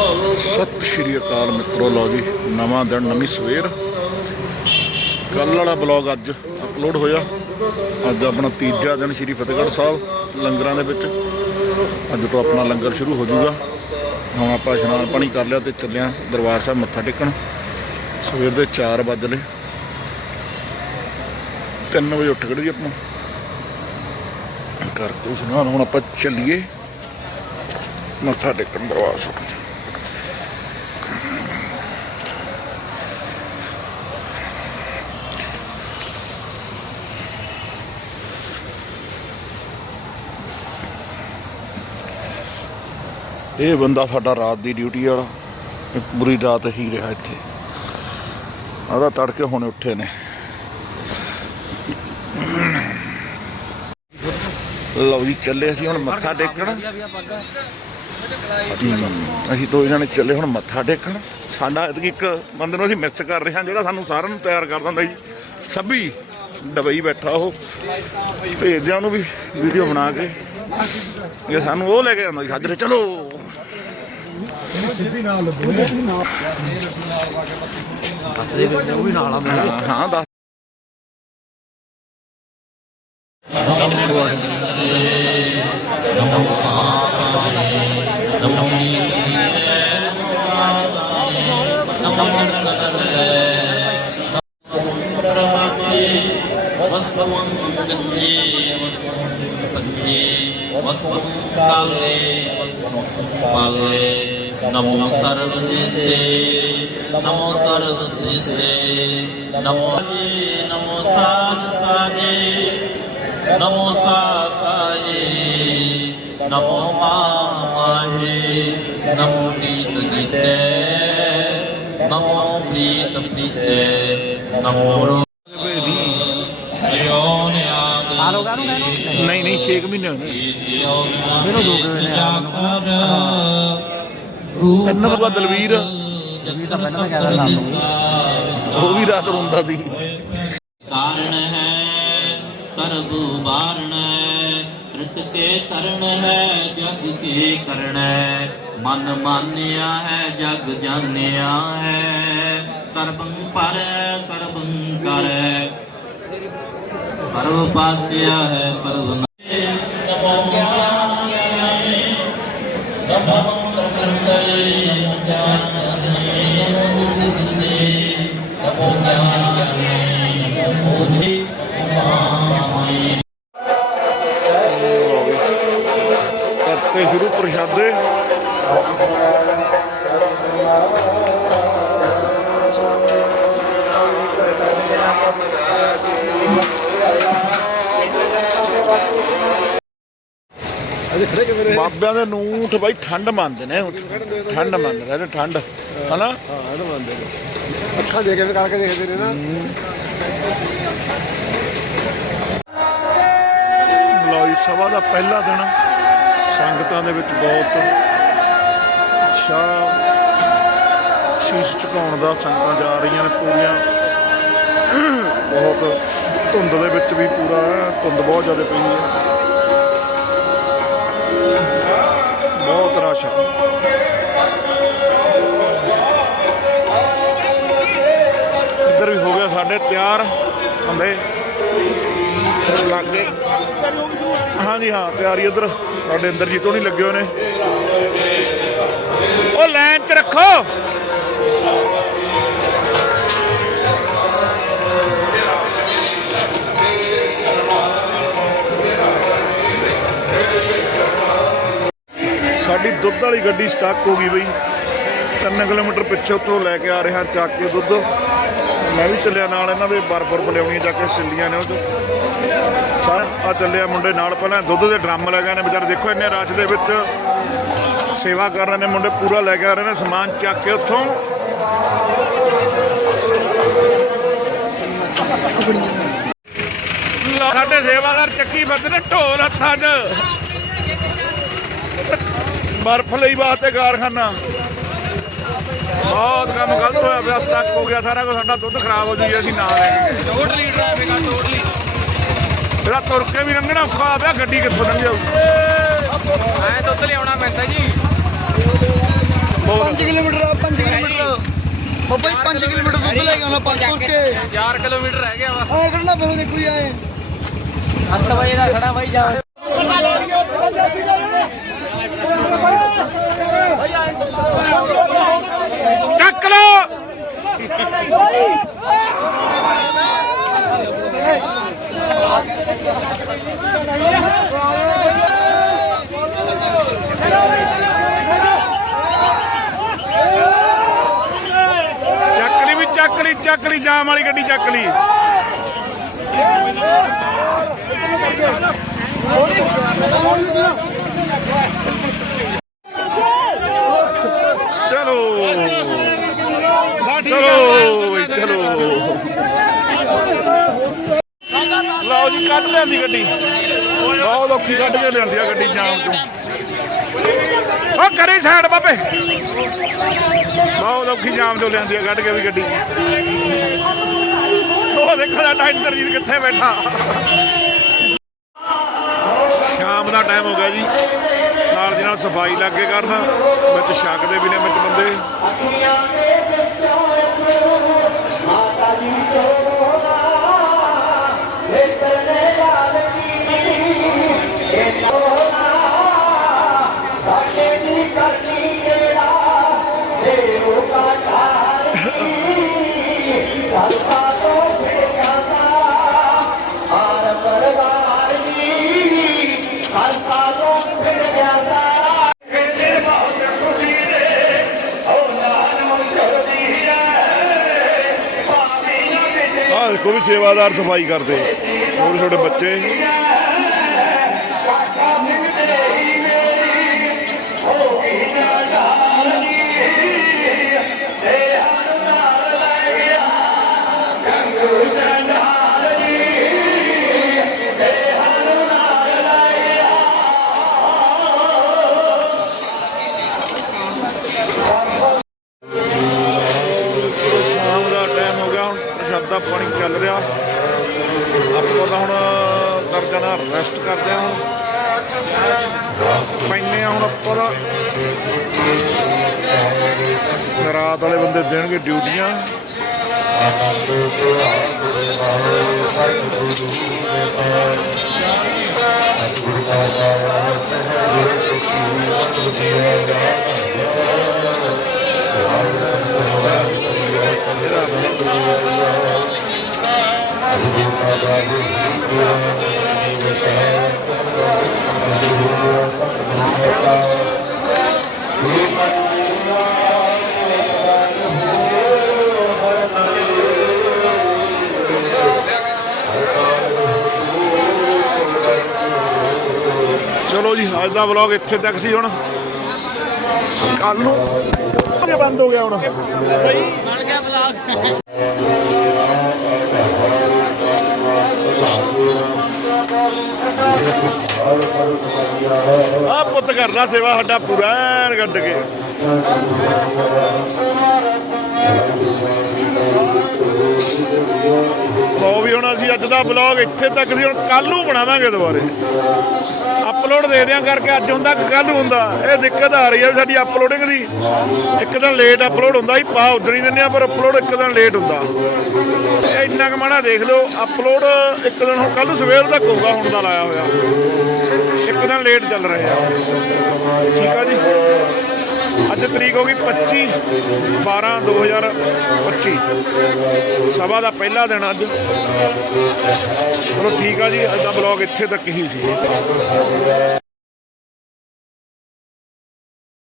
ਸਤਿ ਸ਼੍ਰੀ ਅਕਾਲ ਮਿੱਤਰੋ, ਲਓ ਜੀ, ਨਵਾਂ ਦਿਨ, ਨਵੀਂ ਸਵੇਰ। ਕੱਲ ਵਾਲਾ ਬਲੌਗ ਅੱਜ ਅਪਲੋਡ ਹੋਇਆ। ਅੱਜ ਆਪਣਾ ਤੀਜਾ ਦਿਨ ਸ਼੍ਰੀ ਫਤਿਹਗੜ੍ਹ ਸਾਹਿਬ ਲੰਗਰਾਂ ਦੇ ਵਿੱਚ। ਅੱਜ ਤੋਂ ਆਪਣਾ ਲੰਗਰ ਸ਼ੁਰੂ ਹੋ ਜਾਊਗਾ। ਹੁਣ ਆਪਾਂ ਇਸ਼ਨਾਨ ਪਾਣੀ ਕਰ ਲਿਆ ਤੇ ਚੱਲਿਆ ਦਰਬਾਰ ਸਾਹਿਬ ਮੱਥਾ ਟੇਕਣ। ਸਵੇਰ ਦੇ 4 ਵਜੇ ਲਏ। 3 ਵਜੇ ਉੱਠ ਖੜੇ ਜੀ ਆਪਾਂ। ਕਰਕੇ ਇਸ਼ਨਾਨ, ਹੁਣ ਆਪਾਂ ਚੱਲੀਏ ਮੱਥਾ ਟੇਕਣ ਦਰਬਾਰ ਸਾਹਿਬ। ਇਹ ਬੰਦਾ ਸਾਡਾ ਰਾਤ ਦੀ ਡਿਊਟੀ ਵਾਲਾ। ਇਹ ਪੂਰੀ ਰਾਤ ਹੀ ਰਿਹਾ ਇੱਥੇ। ਆਦਾ ਤੜਕੇ ਹੁਣੇ ਉੱਠੇ ਨੇ। ਲਓ ਜੀ, ਚੱਲੇ ਅਸੀਂ ਹੁਣ ਮੱਥਾ ਟੇਕਣ। ਅਸੀਂ ਤੋਂ ਇਹਨਾਂ ਨੇ ਚੱਲੇ ਹੁਣ ਮੱਥਾ ਟੇਕਣ। ਸਾਡਾ ਇੱਕ ਬੰਦੇ ਨੂੰ ਅਸੀਂ ਮਿਸ ਕਰ ਰਹੇ ਹਾਂ, ਜਿਹੜਾ ਸਾਨੂੰ ਸਾਰਿਆਂ ਨੂੰ ਤਿਆਰ ਕਰ ਦਿੰਦਾ ਜੀ। ਸਭੀ ਡਬਈ ਬੈਠਾ ਉਹ। ਭੇਜਦੇ ਉਹਨੂੰ ਵੀ ਵੀਡੀਓ ਬਣਾ ਕੇ। ਇਹ ਸਾਨੂੰ ਉਹ ਲੈ ਕੇ ਜਾਂਦਾ ਸੀ ਸਾਜਰੇ ਚਲੋ। ਸਿੱਧੀ ਨਾਲ ਲੱਭੋ ਅਸਲੇ ਵਿੱਚ ਉਹ ਵੀ ਨਾਲ ਆ ਮੇਰਾ ਹਾਂ, ਦੱਸ। ਪਰਮਾਤਮਾ ਵਸਤਵੰ ਗੰਗੇ ਪਤਨੀ काले पाले नमो सरदेशे नमो सरदेशे नमो नमो साज साजे नमो सा साजे नमो मा माहे नमो गीत गीते नमो प्रीत प्रीते नमो 6 ਮਹੀਨੇ ਹੋਏ ਨੇ। ਮੈਨੂੰ ਦੋ ਕੁ ਦਿਨ ਆਇਆ ਤਿੰਨ ਬੁਆ ਦਲਵੀਰ। ਵੀ ਤਾਂ ਪਹਿਲਾਂ ਤਾਂ ਕਹਿਦਾ ਨਾਮ ਨੂੰ ਉਹ ਵੀ ਰਾਤ ਰੋਂਦਾ ਸੀ। ਕਾਰਣ ਹੈ ਸਰਬ ਬਾਰਣ ਹੈ ਤ੍ਰਿਤ ਕੇ ਤਰਨ ਹੈ ਜਗ ਕੇ ਕਰਣ ਹੈ। ਮਨ ਮਾਨਿਆ ਹੈ ਜਗ ਜਾਣਿਆ ਹੈ। ਸਰਬੰ ਪਰ ਸਰਬੰ ਕਰ ਸਰਬ ਪਾਸਿਆ ਹੈ ਸਰਬ ਅਜੇ ਖੜੇ ਕਿ ਮੇਰੇ ਬਾਬਿਆਂ ਦੇ ਨੂਠ ਬਾਈ ਠੰਡ ਮੰਨਦੇ ਨੇ ਠੰਡ ਮੰਨਦੇ ਨੇ। ਠੰਡ ਹਨਾ? ਹਾਂ ਇਹਨੂੰ ਮੰਨਦੇ ਨੇ। ਅੱਖਾਂ ਦੇ ਕੇ ਵੀ ਕਰਕੇ ਦੇਖਦੇ ਨੇ ਨਾ। ਜੀ ਸਭਾ ਦਾ ਪਹਿਲਾ ਦਿਨ। ਸੰਗਤਾਂ ਦੇ ਵਿੱਚ ਬਹੁਤ ਅੱਛਾ ਸ਼ੀਸ਼ ਝੁਕਾਉਣ ਦਾ ਸੰਗਤਾਂ ਜਾ ਰਹੀਆਂ ਨੇ ਪੂਰੀਆਂ। ਬਹੁਤ ਧੁੰਦ ਦੇ ਵਿੱਚ ਵੀ ਪੂਰਾ ਧੁੰਦ ਬਹੁਤ ਜ਼ਿਆਦਾ ਪਈ ਹੈ। ਬਹੁਤ ਇੱਧਰ ਵੀ ਹੋ ਗਿਆ ਸਾਡੇ ਤਿਆਰ। ਹੁੰਦੇ ਲੱਗ ਗਏ। ਹਾਂਜੀ, ਹਾਂ, ਤਿਆਰੀ ਇੱਧਰ। ਸਾਡੇ ਅੰਦਰ ਜੀ ਤੋਂ ਨਹੀਂ ਲੱਗੇ ਹੋਏ ਨੇ। ਉਹ ਲਾਈਨ 'ਚ ਰੱਖੋ। ਦੁੱਧ ਵਾਲੀ ਗੱਡੀ ਸਟਕ ਹੋ ਗਈ ਬਈ। 3 ਕਿਲੋਮੀਟਰ ਪਿੱਛੇ ਉੱਥੋਂ ਲੈ ਕੇ ਆ ਰਿਹਾ ਚੱਕ ਕੇ ਦੁੱਧ। ਮੈਂ ਵੀ ਚੱਲਿਆ ਨਾਲ ਇਹਨਾਂ ਦੇ ਬਰਫ ਬਰਫ ਲਿਆਉਣੀਆਂ ਜਾ ਕੇ ਸਿੱਲੀਆਂ ਨੇ ਉਹ 'ਚ ਸਾਰੇ ਆ ਚੱਲਿਆ ਮੁੰਡੇ ਨਾਲ ਪਹਿਲਾਂ ਦੁੱਧ ਦੇ ਡਰਮ ਲੈ ਗਏ ਨੇ ਵਿਚਾਰੇ ਦੇਖੋ ਇੰਨੇ ਰਸ਼ ਦੇ ਵਿੱਚ ਸੇਵਾ ਕਰ ਰਹੇ ਨੇ ਮੁੰਡੇ, ਪੂਰਾ ਲੈ ਕੇ ਆ ਰਹੇ ਨੇ ਸਮਾਨ ਚੱਕ ਕੇ ਉੱਥੋਂ। ਸਾਡੇ ਸੇਵਾਦਾਰ ਚੱਕੀ ਫਿਰਦੇ ਢੋਲ ਹੱਥਾਂ 'ਚ। ਬਰਫ ਲਈ ਵਾਸਤੇ ਕਾਰਖਾਨਾ। ਬਹੁਤ ਕੰਮ ਗਲਤ ਹੋਇਆ ਪਿਆ ਸਟਕ ਹੋ ਗਿਆ ਸਾਰਾ ਕੁਝ ਸਾਡਾ ਦੁੱਧ ਖਰਾਬ ਹੋ ਜੂਗੀ ਅਸੀਂ ਨਾ ਲੈ ਕੇ ਗਏ 2 ਲੀਟਰ ਆਵੇਗਾ 2 ਲੀਟਰ ਇਹਦਾ ਤੁਰ ਕੇ ਵੀ ਲੰਘਣਾ ਔਖਾ ਆ ਪਿਆ ਗੱਡੀ ਕਿੱਥੋਂ ਲੰਘ ਜਾਊ ਐ ਦੁੱਧ ਲਿਆਉਣਾ ਪੈਂਦਾ ਜੀ। ਹੋਰ 5 kilometre 5 kilometre. Baba ji 5 kilometre ਦੁੱਧ ਲੈ ਕੇ ਆਉਣਾ ਪੰਜ ਤੁਰ ਕੇ 4 ਕਿਲੋਮੀਟਰ ਰਹਿ ਗਿਆ ਬਸ। ਆਏ ਕਰਨਾ ਪੈਦਾ ਦੇਖੋ ਜੀ ਆਏ। 7 ਵਜੇ ਦਾ ਖੜਾ ਬਾਈ ਜਾ ਚੱਕ ਲੋ ਚੱਕ ਲਈ ਵੀ ਚੱਕ ਲਈ ਜਾਮ ਵਾਲੀ ਗੱਡੀ ਚੱਕ ਲਈ। ਚਲੋ। ਚਲੋ ਚਲੋ। ਲਓ ਜੀ ਕੱਢ ਲਿਆਂਦੀ ਗੱਡੀ। ਬਹੁਤ ਔਖੀ ਕੱਢ ਕੇ ਲਿਆਂਦੀ ਆ ਗੱਡੀ ਜਾਮ ਚੋਂ। ਉਹ ਕਰੀ ਸਾਈਡ ਬਾਬੇ। ਬਹੁਤ ਔਖੀ ਜਾਮ ਚੋਂ ਲਿਆਂਦੀ ਆ, ਕੱਢ ਕੇ ਵੀ ਗੱਡੀ। ਉਹ ਦੇਖੋ ਸਾਡਾ ਇੰਦਰਜੀਤ ਕਿੱਥੇ ਬੈਠਾ। ਸ਼ਾਮ ਦਾ ਟਾਈਮ ਹੋ ਗਿਆ ਜੀ। ਨਾਲ ਦੀ ਨਾਲ ਸਫ਼ਾਈ ਲੱਗ ਕੇ ਕਰਨ, ਵਿੱਚ ਛਕਦੇ ਵੀ ਨੇ, ਵਿੱਚ ਬੰਦੇ ਆਹ ਵੀ ਸੇਵਾਦਾਰ ਸਫ਼ਾਈ ਕਰਦੇ। ਛੋਟੇ ਛੋਟੇ ਬੱਚੇ। ਰਾਤ ਵਾਲੇ ਬੰਦੇ ਦੇਣਗੇ ਡਿਊਟੀਆਂ। ਚਲੋ ਅੱਜ ਦਾ ਵਲੌਗ ਇੱਥੇ ਤੱਕ ਸੀ ਹੁਣ। ਕੱਲ ਨੂੰ ਇਹ ਬੰਦ ਹੋ ਗਿਆ ਹੁਣ। ਆ ਪੁੱਤ ਕਰਦਾ ਸੇਵਾ ਸਾਡਾ ਪੂਰਾ ਐਨ ਗੱਡ ਕੇ। ਲਓ ਵੀ ਹੁਣ ਅਸੀਂ ਅੱਜ ਦਾ ਵਲੌਗ ਇੱਥੇ ਤੱਕ ਸੀ, ਹੁਣ ਕੱਲ ਨੂੰ ਬਣਾਵਾਂਗੇ ਦੁਬਾਰੇ। ਅਪਲੋਡ ਦੇ ਦਿਆਂ ਕਰਕੇ ਅੱਜ ਹੁੰਦਾ ਕਿ ਕੱਲ ਹੁੰਦਾ। ਇਹ ਦਿੱਕਤ ਆ ਰਹੀ ਹੈ ਵੀ ਸਾਡੀ ਅਪਲੋਡਿੰਗ ਦੀ। ਇੱਕ ਦਿਨ ਲੇਟ ਅਪਲੋਡ ਹੁੰਦਾ ਸੀ ਪਾ ਉਧਰ ਹੀ ਦਿੰਦੇ ਆ ਪਰ ਅਪਲੋਡ ਇੱਕ ਦਿਨ ਲੇਟ ਹੁੰਦਾ। ਇਹ ਇੰਨਾ ਕੁ ਮਾੜਾ ਦੇਖ ਲਓ, ਅਪਲੋਡ ਇੱਕ ਦਿਨ ਹੁਣ ਕੱਲ ਨੂੰ ਸਵੇਰ ਤੱਕ ਹੋਊਗਾ, ਹੁਣ ਦਾ ਲਾਇਆ ਹੋਇਆ। ਇੱਕ ਦਿਨ ਲੇਟ ਚੱਲ ਰਿਹਾ ਤਰੀਕ ਹੋ ਗਈ 25 12 2025 ਸਭਾ ਦਾ ਪਹਿਲਾ ਦਿਨ ਅੱਜ। ਚਲੋ ਠੀਕ ਆ ਜੀ, ਅੱਜ ਦਾ ਬਲੌਗ ਇੱਥੇ ਤੱਕ ਹੀ ਸੀ।